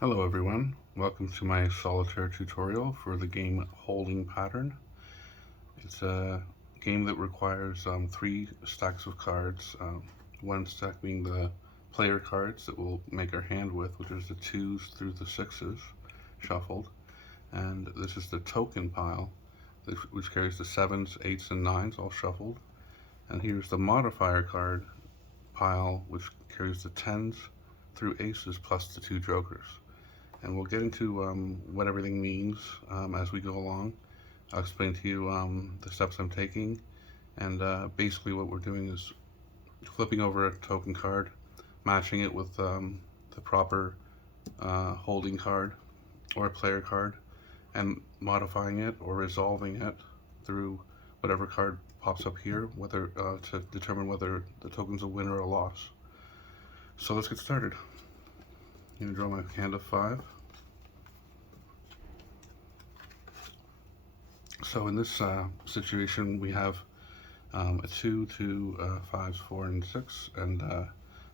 Hello everyone, welcome to my solitaire tutorial for the game Holding Pattern. It's a game that requires 3 stacks of cards, one stack being the player cards that we'll make our hand with, which is the 2s through the 6s shuffled, and this is the token pile, which carries the 7s, 8s, and 9s all shuffled, and here's the modifier card pile, which carries the 10s through aces plus the 2 jokers. And we'll get into what everything means as we go along. I'll explain to you the steps I'm taking, and basically what we're doing is flipping over a token card, matching it with the proper holding card or a player card, and modifying it or resolving it through whatever card pops up here, whether to determine whether the token's a win or a loss. So let's get started. I'm going to draw my hand of 5. So in this situation, we have a 2, 2, 5s, 4, and 6, and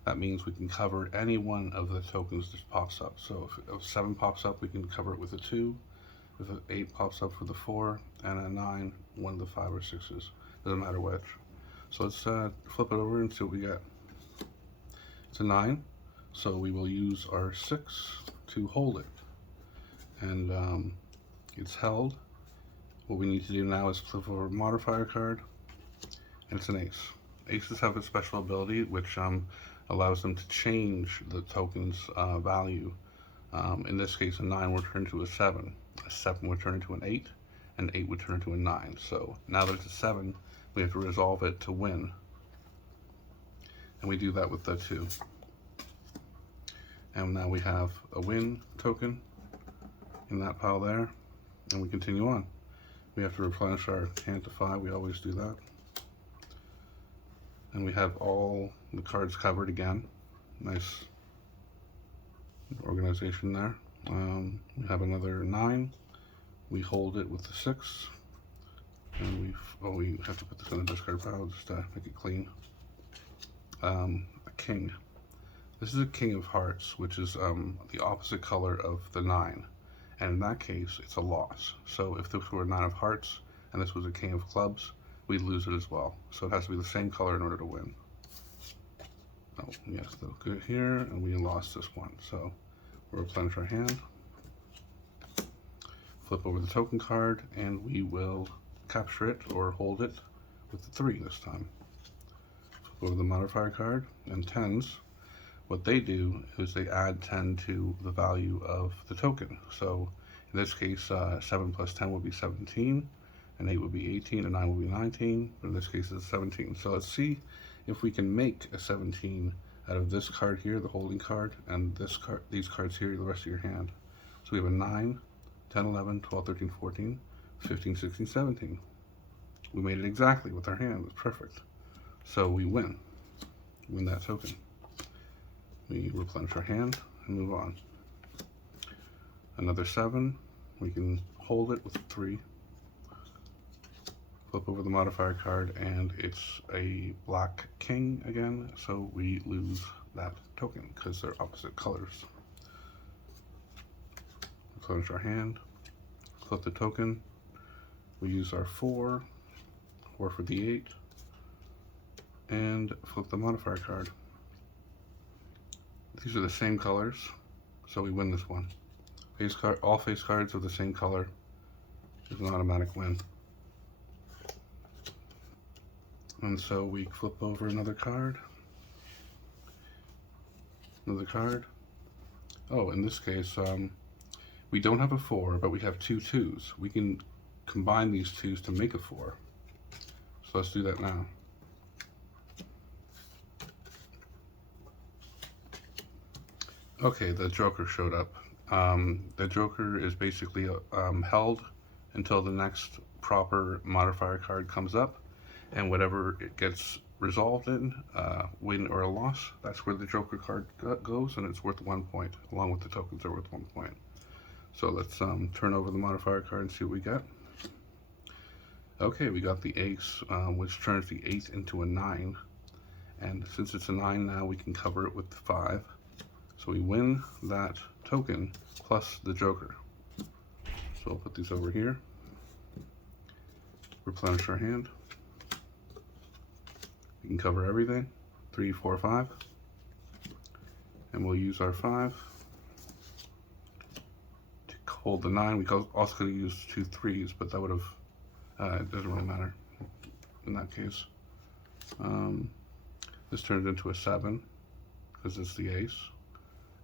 that means we can cover any one of the tokens that pops up. So if 7 pops up, we can cover it with a 2. If an 8 pops up with a 4, and a 9, one of the 5 or 6s. Doesn't matter which. So let's flip it over and see what we get. It's a 9, so we will use our 6 to hold it. And it's held. What we need to do now is flip over a modifier card, and it's an ace. Aces have a special ability which allows them to change the token's value. In this case, a 9 would turn into a 7, a 7 would turn into an 8, and 8 would turn into a 9. So now that it's a 7, we have to resolve it to win. And we do that with the 2. And now we have a win token in that pile there, and we continue on. We have to replenish our hand to 5, we always do that. And we have all the cards covered again. Nice organization there. We have another 9. We hold it with the 6. And we have to put this in the discard pile just to make it clean. A king. This is a king of hearts, which is the opposite color of the 9. And in that case, it's a loss. So if this were a 9 of hearts and this was a king of clubs, we'd lose it as well. So it has to be the same color in order to win. Oh, yes, look good here, and we lost this one. So we'll replenish our hand, flip over the token card, and we will capture it or hold it with the 3 this time. Flip over the modifier card, and 10s. What they do is they add 10 to the value of the token. So in this case, 7 plus 10 would be 17, and 8 would be 18, and 9 would be 19, but in this case it's 17. So let's see if we can make a 17 out of this card here, the holding card, and this card, these cards here, the rest of your hand. So we have a 9, 10, 11, 12, 13, 14, 15, 16, 17. We made it exactly with our hand, it's perfect. So we win that token. We replenish our hand and move on. Another 7, we can hold it with a 3. Flip over the modifier card, and it's a black king again, so we lose that token because they're opposite colors. Replenish our hand, flip the token, we use our 4 for the 8, and flip the modifier card. These are the same colors, so we win this one. All face cards are the same color. It's an automatic win. And so we flip over another card. Oh, in this case, we don't have a 4, but we have 2 2s. We can combine these 2s to make a 4. So let's do that now. Okay, the Joker showed up. The Joker is basically held until the next proper modifier card comes up, and whatever it gets resolved in, win or a loss, that's where the Joker card goes, and it's worth 1 point, along with the tokens are worth 1 point. So let's turn over the modifier card and see what we get. Okay, we got the ace, which turns the 8 into a 9, and since it's a 9 now, we can cover it with the 5. So we win that token plus the joker. So I'll put these over here. Replenish our hand. We can cover everything. 3, 4, 5. And we'll use our 5 to hold the 9. We also could have used 2 3s, but that would have, it doesn't really matter in that case. This turns into a 7 because it's the ace,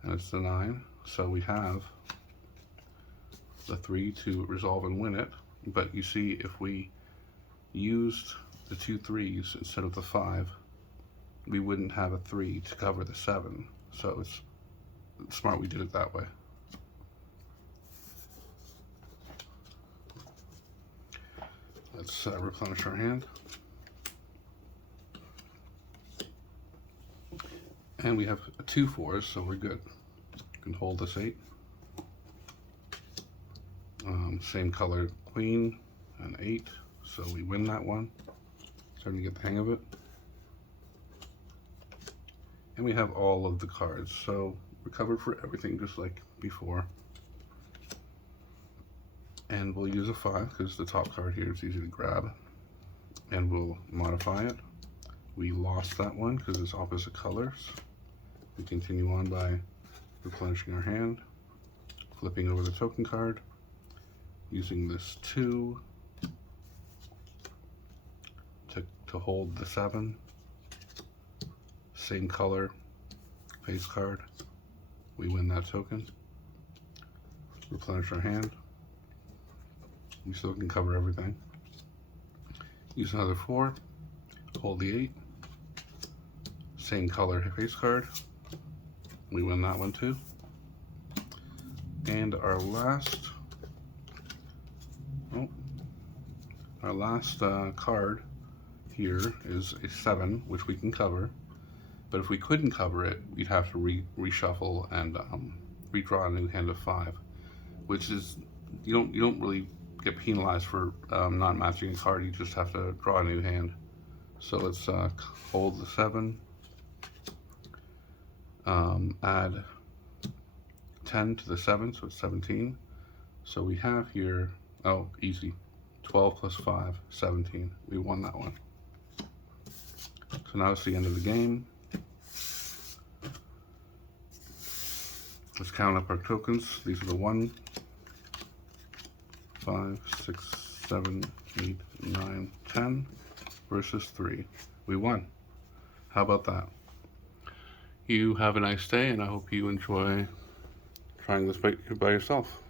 and it's the 9. So we have the 3 to resolve and win it. But you see, if we used the 2 3s instead of the 5, we wouldn't have a 3 to cover the 7. So it's smart we did it that way. Let's replenish our hand. And we have 2 4s, so we're good. We can hold this 8. Same color queen and 8, so we win that one. Starting to get the hang of it. And we have all of the cards, so we're covered for everything just like before. And we'll use a 5 because the top card here is easy to grab. And we'll modify it. We lost that one because it's opposite colors. We continue on by replenishing our hand, flipping over the token card, using this 2 to hold the 7. Same color, face card. We win that token. Replenish our hand. We still can cover everything. Use another 4, hold the 8. Same color face card. We win that one too. And our last card here is a 7, which we can cover. But if we couldn't cover it, we'd have to reshuffle and redraw a new hand of 5, which is you don't really get penalized for not matching a card. You just have to draw a new hand. So let's hold the 7. Add 10 to the 7, so it's 17. So we have here, oh, easy, 12 plus 5, 17. We won that one. So now it's the end of the game. Let's count up our tokens. These are the 1, 5, 6, 7, 8, 9, 10 versus 3. We won. How about that? You have a nice day, and I hope you enjoy trying this by yourself.